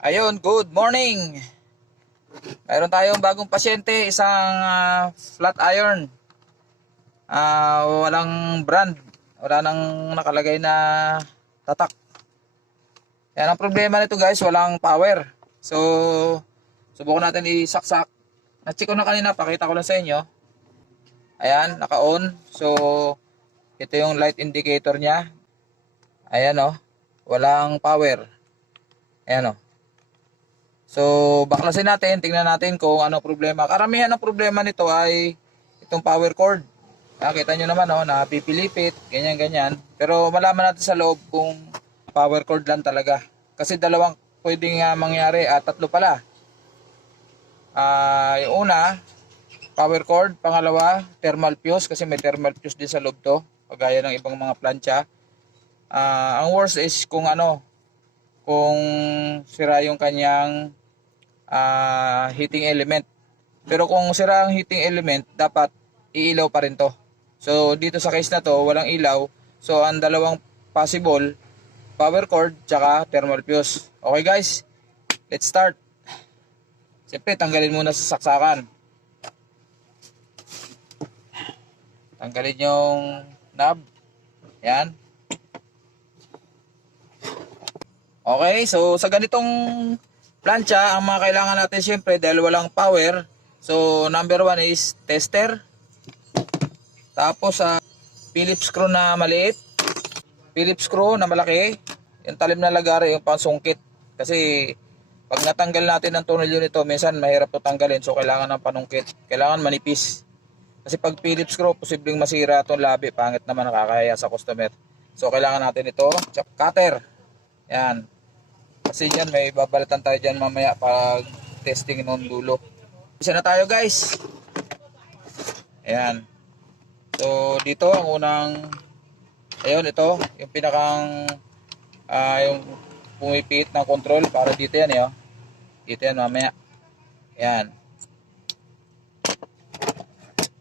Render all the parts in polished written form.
Ayun, good morning. Mayroon tayong bagong pasyente, isang flat iron. Walang brand, wala nang nakalagay na tatak. Yan ang problema nito guys, walang power. So, subukan natin isaksak. Na-check ko na kanina, pakita ko lang sa inyo. Ayan, naka-on. So, ito yung light indicator niya. Ayan oh, walang power. Ayan oh. So, baklasin natin, tingnan natin kung ano problema. Karamihan ng problema nito ay itong power cord. Nakita nyo naman, oh, napipilipit, ganyan-ganyan. Pero malaman natin sa loob kung power cord lang talaga. Kasi dalawang pwedeng mangyari, tatlo pala. Yung una, power cord. Pangalawa, thermal fuse, kasi may thermal fuse din sa loob to. Kagaya ng ibang mga plancha. Ang worst is kung sira yung kanyang heating element. Pero kung sira ang heating element, dapat iilaw pa rin to. So dito sa case na to, walang ilaw. So ang dalawang possible, power cord tsaka thermal fuse. Okay guys, let's start. Siyempre tanggalin muna sa saksakan. Tanggalin yung knob. Yan. Okay, so sa ganitong plancha, ang mga kailangan natin syempre dahil walang power. So number 1 is tester. Tapos Phillips screw na maliit. Phillips screw na malaki. Yung talim na lagari, yung pansungkit. Kasi pag natanggal natin ang tornilyo nito, minsan mahirap ito tanggalin. So kailangan ng panungkit. Kailangan manipis. Kasi pag Phillips screw, posibleng masira itong labi. Pangit naman, nakakaya sa customer. So kailangan natin ito. Cutter. Yan. Kasi dyan may babalatan tayo dyan mamaya pag testing nung dulo. Isa na tayo guys. Ayan. So dito ang unang, ayun ito, yung pinakang yung pumipit ng control para dito yan Dito yan mamaya. Ayan.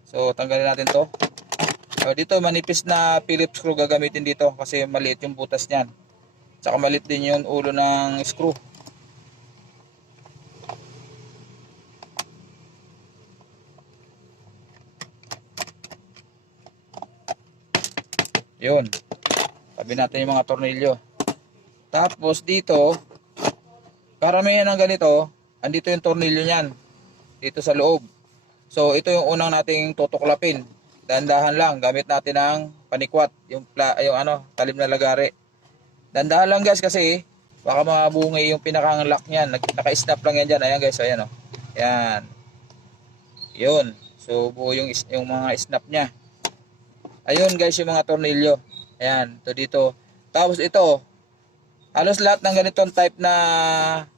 So tanggalin natin to. So dito manipis na Phillips screw gagamitin dito kasi maliit yung butas niyan. Tsaka maliit din yung ulo ng screw. Yun. Tabi natin yung mga tornilyo. Tapos dito, karamihan ng ganito, andito yung tornilyo niyan. Dito sa loob. So ito yung unang nating tutuklapin. Dahan-dahan lang, gamit natin ng panikwat, yung talim na lagari. Dahan-dahan lang guys kasi baka mabungay yung pinakang lock niyan. Naka-snap lang yan dyan. Ayan guys, ayan o. Ayan. Yun. So buo yung mga snap niya. Ayun guys yung mga tornilyo. Ayan, ito dito. Tapos ito, halos lahat ng ganitong type na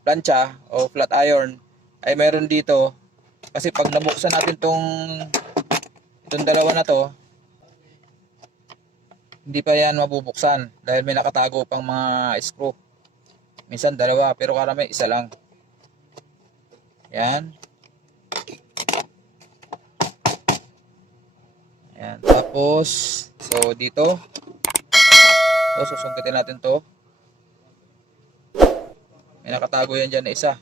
plancha o flat iron ay meron dito. Kasi pag nabuksan natin itong dalawa na to, hindi pa yan mabubuksan dahil may nakatago pang mga screw. Minsan dalawa pero karami isa lang. Yan. Yan. Tapos so dito. So susungkitin natin to. May nakatago yan dyan na isa.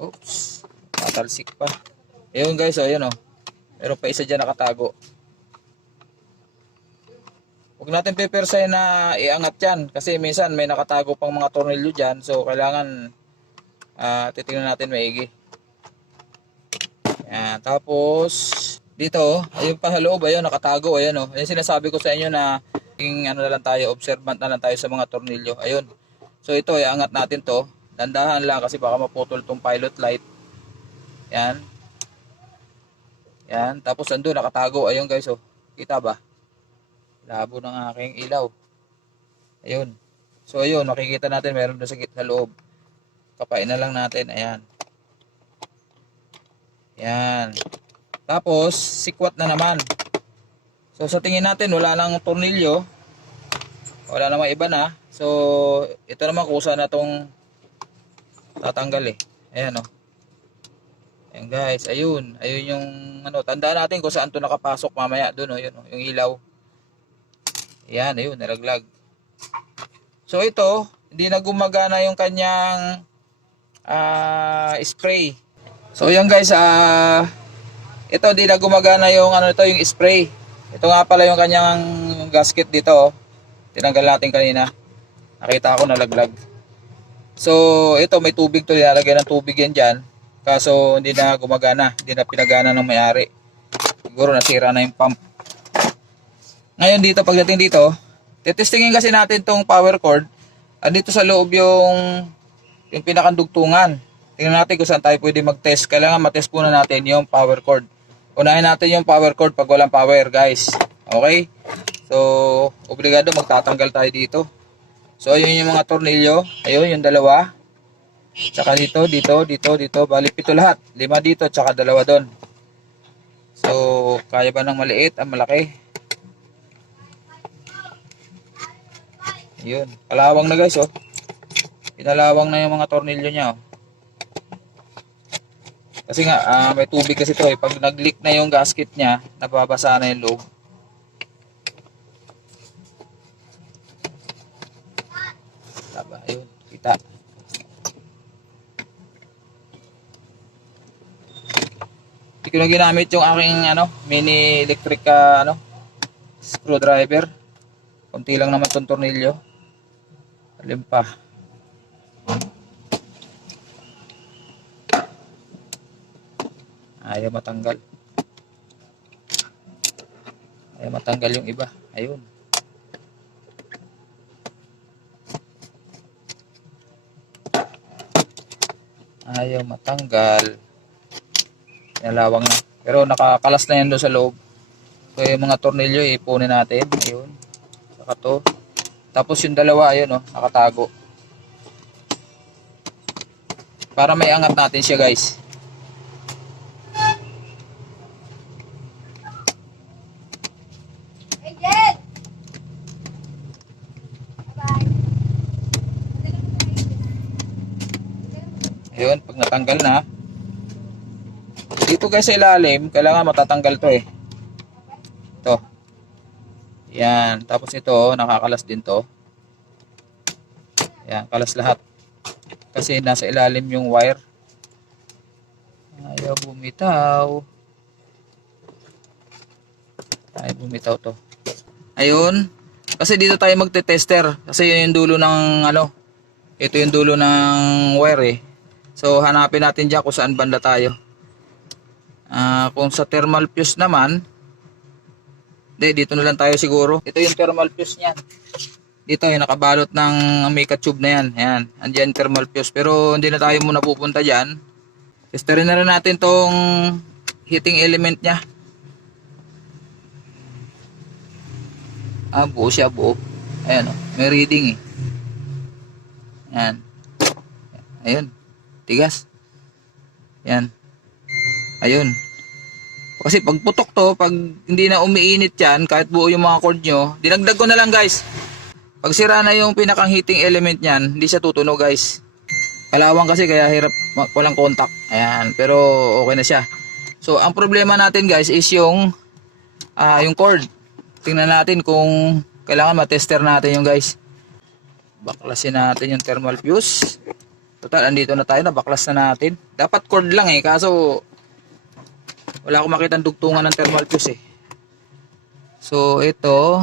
Oops. Tatalsik pa. Ayun guys, ayun meron pa isa dyan nakatago. Huwag natin pepersay na iangat yan kasi minsan may nakatago pang mga tornilyo dyan. So kailangan titingnan natin maigi. Yan. Tapos dito, ayun pa sa loob, ayun nakatago, ayun Ayun sinasabi ko sa inyo na na lang tayo, observant na lang tayo sa mga tornilyo. Ayun. So ito, iangat natin to. Dandahan lang kasi baka maputol tong pilot light. Yan. Yan. Tapos andun nakatago, ayun guys Kita ba? Labo ng aking ilaw. Ayun. So ayun, makikita natin meron doon sa loob. Kapain na lang natin, ayan. Yan. Tapos, sikwat na naman. So, sa tingin natin, wala nang tornilyo. Wala namang iba na. So, ito naman kusa na itong tatanggal Ayan Ayan guys, ayun. Ayun yung, tandaan natin kung saan ito nakapasok mamaya. Doon yun yung ilaw. Ayan, ayun, nalaglag. So ito, hindi na gumagana yung kanyang spray. So yan guys, ito hindi na gumagana yung ano ito, yung spray. Ito nga pala yung kanyang gasket dito, oh. Tinanggal natin kanina. Nakita ko nalaglag. So ito may tubig to, nilalagay ng tubig yan dyan. Kaso hindi na gumagana, hindi na pinagana ng may-ari. Siguro nasira na yung pump. Ngayon dito, pagdating dito, titestingin kasi natin tong power cord. Andito sa loob yung pinakandugtungan. Tingnan natin kung saan tayo pwede mag-test. Kailangan matest muna natin yung power cord. Unahin natin yung power cord pag walang power, guys. Okay? So, obligado magtatanggal tayo dito. So, ayun yung mga tornilyo. Ayun, yung dalawa. Tsaka dito. Bali, 7 lahat. 5 dito, tsaka 2 doon. So, kaya ba ng maliit? Malaki. Ayun. Kalawang na guys, oh. Pinalawang na yung mga tornilyo niya, oh. Kasi nga, may tubig kasi ito, eh. Pag nag-leak na yung gasket niya, nababasa na yung loob. Taba, ayun. Kita. Hindi ko na ginamit yung aking mini electric screwdriver. Kunti lang naman itong tornilyo. Alin pa. Ayaw matanggal. Ayaw matanggal yung iba. Ayun. Ayaw matanggal. Nalawang na. Pero nakakalas na yan doon sa loob. So yung mga tornilyo ipunin natin. Ayun. Saka to. Tapos yung dalawa, ayun, oh, nakatago. Para may angat natin siya, guys. Ayun, pag natanggal na. Dito guys sa ilalim, kailangan matatanggal to, eh. Ito. Yan. Tapos ito, nakakalas din to. Yan, kalas lahat. Kasi nasa ilalim yung wire. Ayaw bumitaw. Ayaw bumitaw to. Ayun. Kasi dito tayo magte-tester. Kasi yun yung dulo ng ito yung dulo ng wire, eh. So hanapin natin dyan kung saan banda tayo. Kung sa thermal fuse naman, dito na lang tayo siguro. Ito yung thermal fuse niyan. Dito ay nakabalot ng mica tube na yan. Ayan, andyan thermal fuse. Pero hindi na tayo muna pupunta dyan. Testerin na rin natin tong heating element nya. Buo siya, buo. Ayan, oh, may reading, eh. Ayan. Ayun. Tigas. Ayan. Ayun. Kasi pag putok to, pag hindi na umiinit yan, kahit buo yung mga cord nyo, dinagdag ko na lang guys. Pag sira na yung pinakang heating element niyan, hindi siya tutunog guys. Kalawang kasi kaya hirap, walang contact. Ayan, pero okay na siya. So ang problema natin guys is yung cord. Tingnan natin kung kailangan matester natin yung guys. Baklasin natin yung thermal fuse. Total, andito na tayo, nabaklas na natin. Dapat cord lang, eh, kaso wala akong makita ng dugtungan ng thermal fuse, eh. So ito,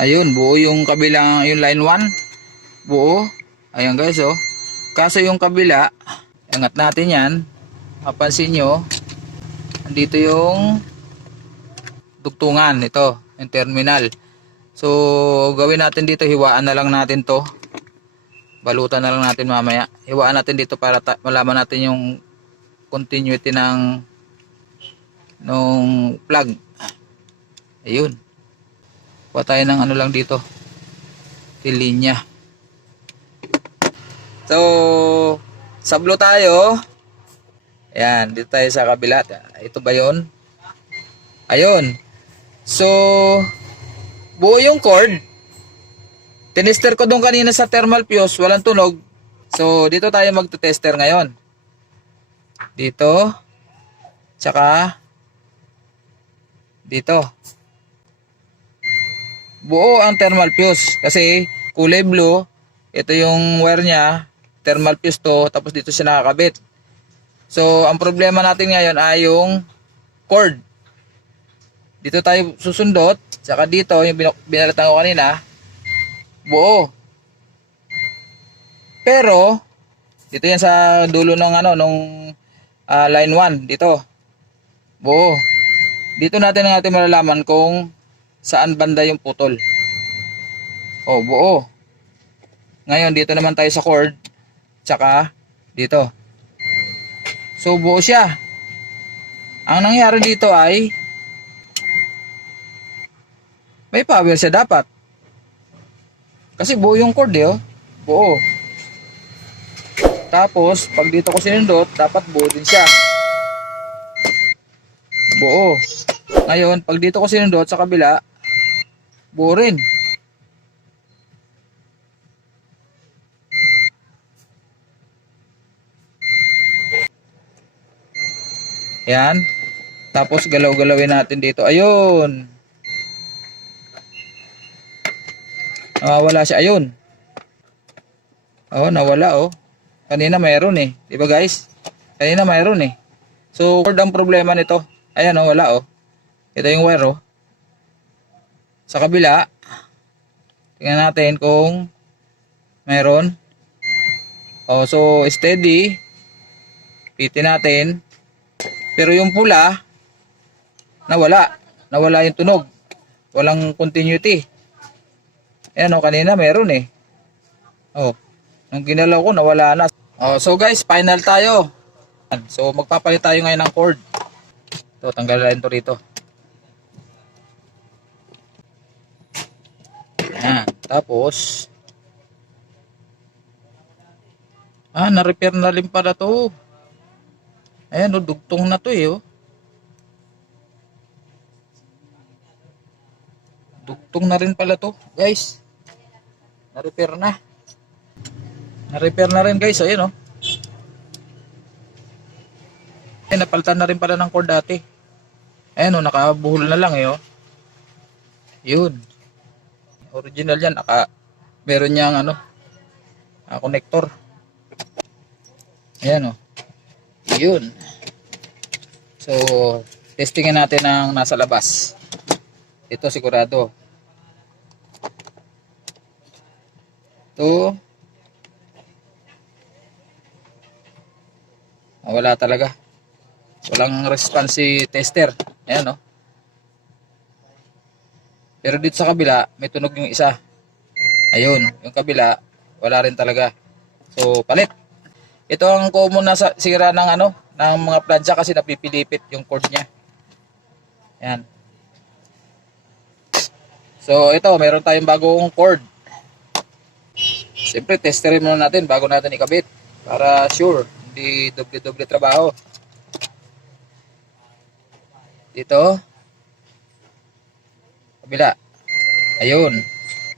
ayun, buo yung kabilang, yung line 1, buo. Ayan guys, oh. Kaso yung kabila, angat natin yan. Mapansin nyo, andito yung dugtungan, ito, yung terminal. So gawin natin dito, hiwaan na lang natin to. Balutan na lang natin mamaya. Hiwaan natin dito para malaman natin yung continuity ng plug. Ayun. Kuha tayo ng lang dito. Linya. So, sablo tayo. Ayan, dito tayo sa kabila. Ito ba yun? Ayun. So, buo yung cord. Tinester ko doon kanina sa thermal fuse, walang tunog. So, dito tayo magte-tester ngayon. Dito. Tsaka dito. buo ang thermal fuse kasi kulay blue, ito yung wire niya, thermal fuse to, tapos dito siya nakakabit. So ang problema natin ngayon ay yung cord. Dito tayo susundot, saka dito yung binalatan ko kanina, buo. Pero dito yan sa dulo ng line 1 dito, buo. Dito natin malalaman kung saan banda yung putol. Oh, buo. Ngayon dito naman tayo sa cord, tsaka dito. So buo siya. Ang nangyari dito ay may power siya dapat. Kasi buo yung cord oh. Buo. Tapos pag dito ko sinindot, dapat buo din siya. Buo. Ngayon pag dito ko sinindot sa kabila, buo rin. Yan. Tapos galaw-galawin natin dito. Ayun. Nawawala siya. Ayun. Oh, nawala oh. Kanina mayroon eh. 'Di ba guys? Kanina mayroon eh. So, cord ang problema nito. Ayan oh, wala oh. Ito yung wire oh. Sa kabila, tingnan natin kung mayroon. Oh, so steady. Pitin natin. Pero yung pula, nawala. Nawala yung tunog. Walang continuity. Ayan o, kanina meron eh. Oh, nung ginalaw ko, nawala na. Oh, so guys, final tayo. So magpapalit tayo ngayon ng cord. Ito, tanggalin to rito. Ayan, tapos na-repair na rin pala to. Ayan o, dugtong na to eh oh. Dugtong na rin pala to, guys. Na-repair na. Na-repair na rin guys, ayun oh. Napalitan na rin pala ng cord dati. Ayan oh, nakabuhol na lang eh oh. Yun. Original yan, meron niyang connector. Ayan oh. Yun. So, testingin natin ang nasa labas. Ito sigurado. Ito. Wala talaga. Walang response si tester. Ayan oh. Pero dito sa kabila, may tunog yung isa. Ayun, yung kabila, wala rin talaga. So, palit. Ito ang common na sira ng ng mga plancha kasi napipilipit yung cord niya. Ayan. So ito, meron tayong bagong cord. Siyempre, testerin muna natin bago natin ikabit. Para sure, hindi doble-doble trabaho. Dito. Kabila. Ayun.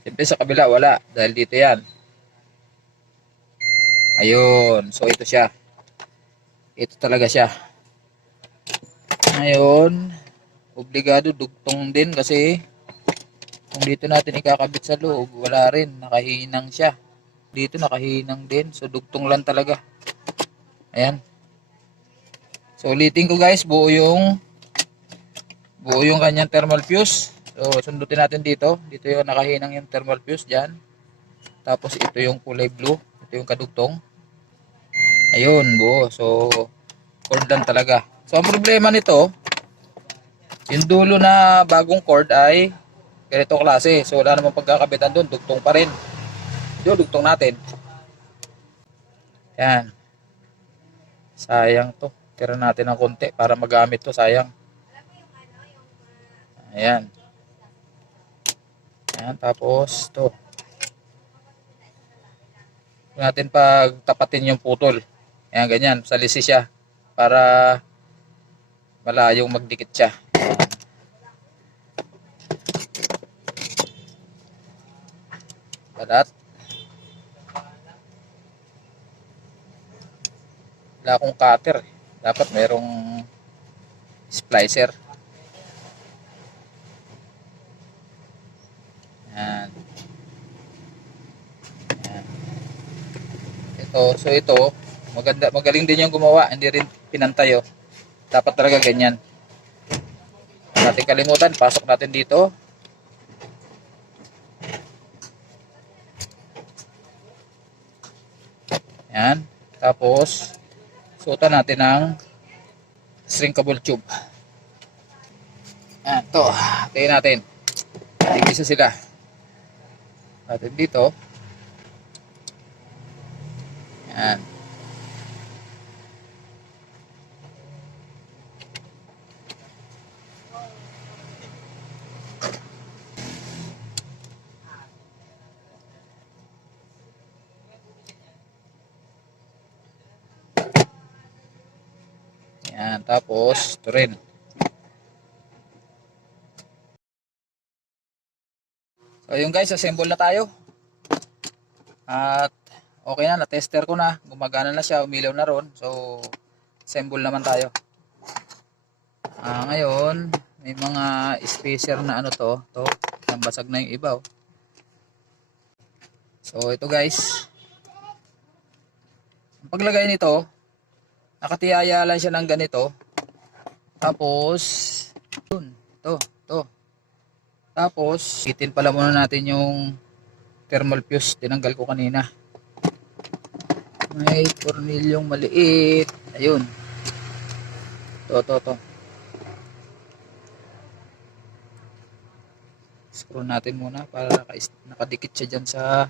Siyempre sa kabila, wala. Dahil dito yan. Ayun. So ito siya. Ito talaga siya. Ngayon, obligado dugtong din kasi kung dito natin ikakabit sa loob, wala rin. Nakahinang siya. Dito nakahinang din. So dugtong lang talaga. Ayan. So ulitin ko guys, buo yung kanyang thermal fuse. So sundutin natin dito. Dito yung nakahinang yung thermal fuse dyan. Tapos ito yung kulay blue. Ito yung kadugtong. Ayun, buo. So, cord lang talaga. So, ang problema nito, yung dulo na bagong cord ay ganito klase. So, wala namang pagkakabitan doon. Dugtong pa rin. Yung dugtong natin. Yan. Sayang to. Tira natin ng konti para magamit to. Sayang. Ayan. Ayan. Tapos, to. Natin pagtapatin yung putol. Ayan, ganyan. Salisi siya. Para malayong magdikit siya. Balat. Wala akong cutter. Dapat merong splicer. So ito, magaling din yung gumawa, hindi rin pinantay oh. Dapat talaga ganyan. Natin kalimutan, pasok natin dito. Yan. Tapos, suotan natin ng shrinkable tube. Yan, to. Tingnan natin. Tigisa sila. Natin dito. Yan. Yan, tapos ito rin. So yun guys, assemble na tayo. At okay na, na-tester ko na. Gumagana na siya, umilaw na ron. So assemble naman tayo. Ngayon, may mga spacer na ano to. Nambasag na yung iba. Oh. So ito guys. Ang paglagay nito, nakatiyaya lang siya ng ganito. Tapos, yun, to. Tapos, itin pala muna natin yung thermal fuse. Tinanggal ko kanina. May tornilyong maliit. Ayun. To. Screw natin muna para nakadikit siya dyan sa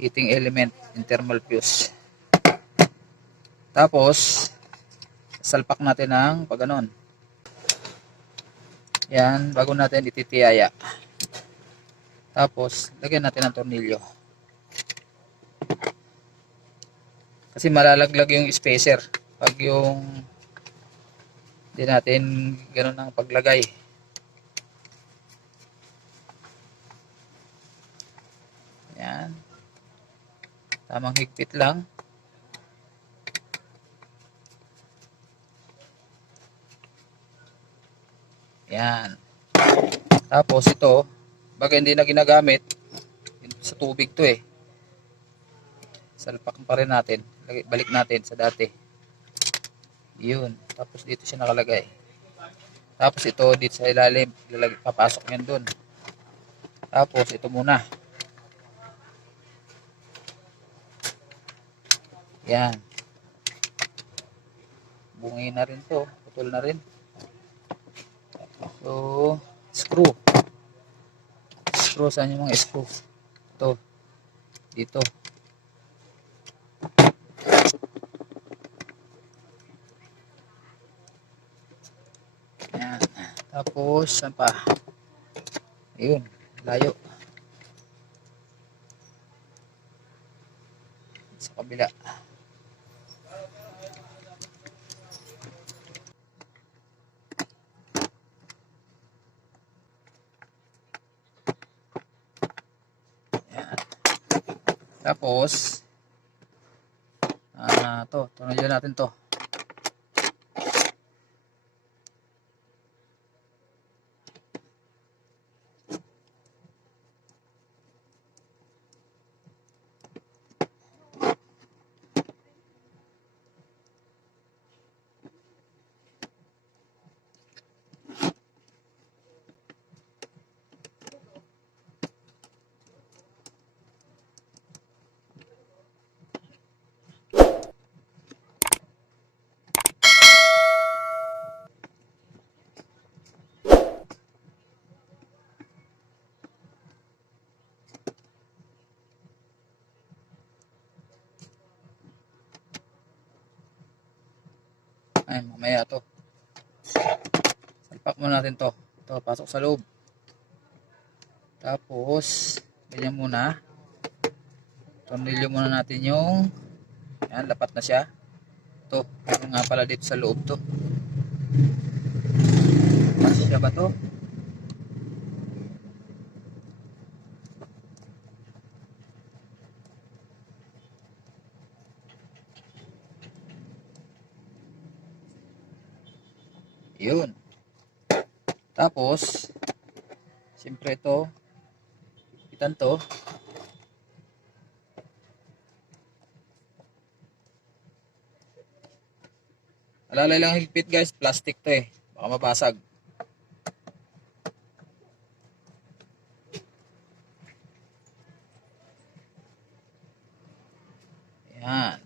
heating element in thermal fuse. Tapos, salpak natin ng pagganon. Yan, bago natin ititiyaya. Tapos, lagyan natin ng tornilyo. Kasi malalaglag yung spacer pag yung hindi natin ganun ang paglagay. Yan. Tamang higpit lang. Yan. Tapos ito, bagay hindi na ginagamit, sa tubig to eh. Salpak pa rin natin. Balik natin sa dati. Yun. Tapos dito siya nakalagay. Tapos ito dito sa ilalim, papasok yan dun. Tapos ito muna. Yan. Bungi na rin to. Putol na rin. So, screw. Saan yung mga screw? Ito. Dito. Yan. Tapos, saan pa? Ayun. Layo. Sa kabila. Tapos, tornilyo natin to. Ay, mamaya to. Salpak muna natin to. Ito, pasok sa loob. Tapos, ganyan muna. Tornilyo muna natin yung, yan, lapat na siya. Ito, meron nga pala dito sa loob to. Pasok siya ba to? Yun. Tapos, siyempre ito, itan to. Alalay lang higpit guys, plastic to eh. Baka mabasag. Yan.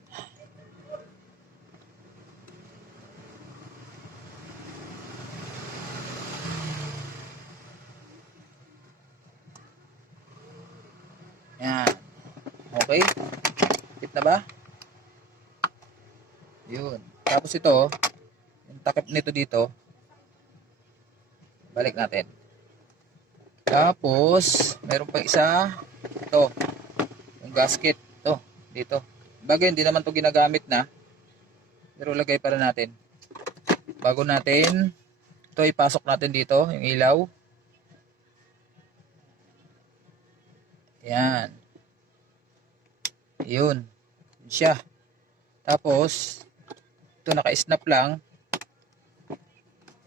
Yan. Okay. Fit na ba? Yun. Tapos ito, yung takip nito dito, balik natin. Tapos, meron pa isa, ito, yung gasket, ito, dito. Bagay, hindi naman to ginagamit na, pero lagay para natin. Bago natin, ito ipasok natin dito, yung ilaw. Yan. Yun. Yun siya. Tapos, ito naka-snap lang.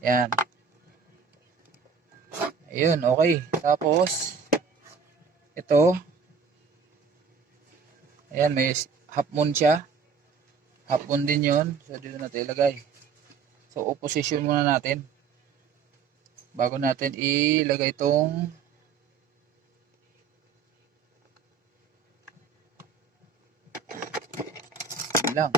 Yan. Ayun, okay. Tapos, ito. Ayan, may half moon siya. Half moon din yun. So, dito natin ilagay. So, opposition muna natin. Bago natin ilagay itong lang.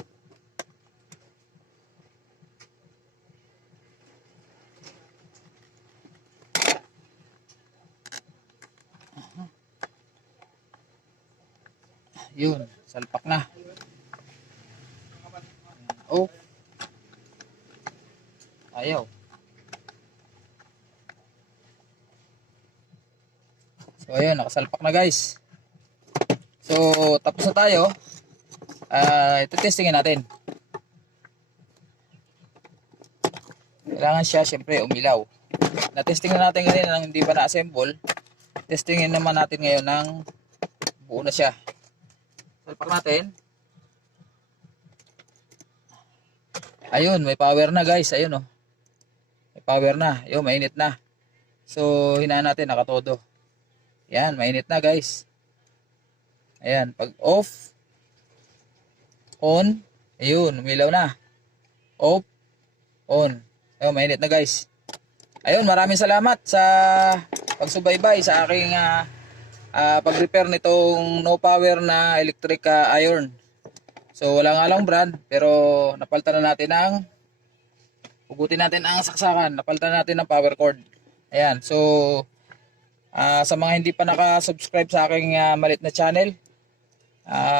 Yun, salpak na. Oh. Ayaw. So ayun, nakasalpak na guys. So tapos na tayo. Ito testingin natin. Kailangan siya syempre umilaw. Na-testing na natin kanina nang hindi pa na-assemble. Testingin naman natin ngayon ng buo na siya. Salpak natin. Ayun, may power na guys. Ayun oh. May power na. Ayun, mainit na. So hinaan natin, nakatodo. Yan, mainit na guys. Ayan, pag off, on, ayun, umilaw na. Off, on. Ayun, mainit na guys. Ayun, maraming salamat sa pagsubaybay sa aking pag-repair nitong no power na electric iron. So wala nga lang brand, pero napalitan na natin ang hugutin natin ang saksakan, napalitan natin ng power cord. Ayan, so sa mga hindi pa naka-subscribe sa aking malit na channel,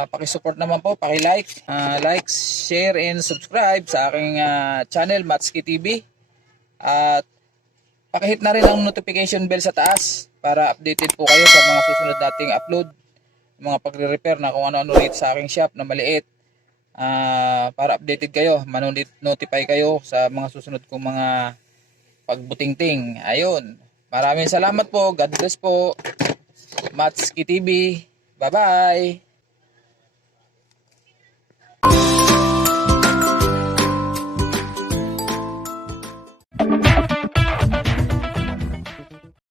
paki-support naman po, paki-like, like, share and subscribe sa aking channel Matski TV. At paki-hit na rin ang notification bell sa taas para updated po kayo sa mga susunod nating upload, mga pagre-repair na kung ano-ano rito sa aking shop na maliit. Para updated kayo, notify kayo sa mga susunod kong mga pagbutingting. Ayun. Maraming salamat po. God bless po. Matski TV. Bye-bye.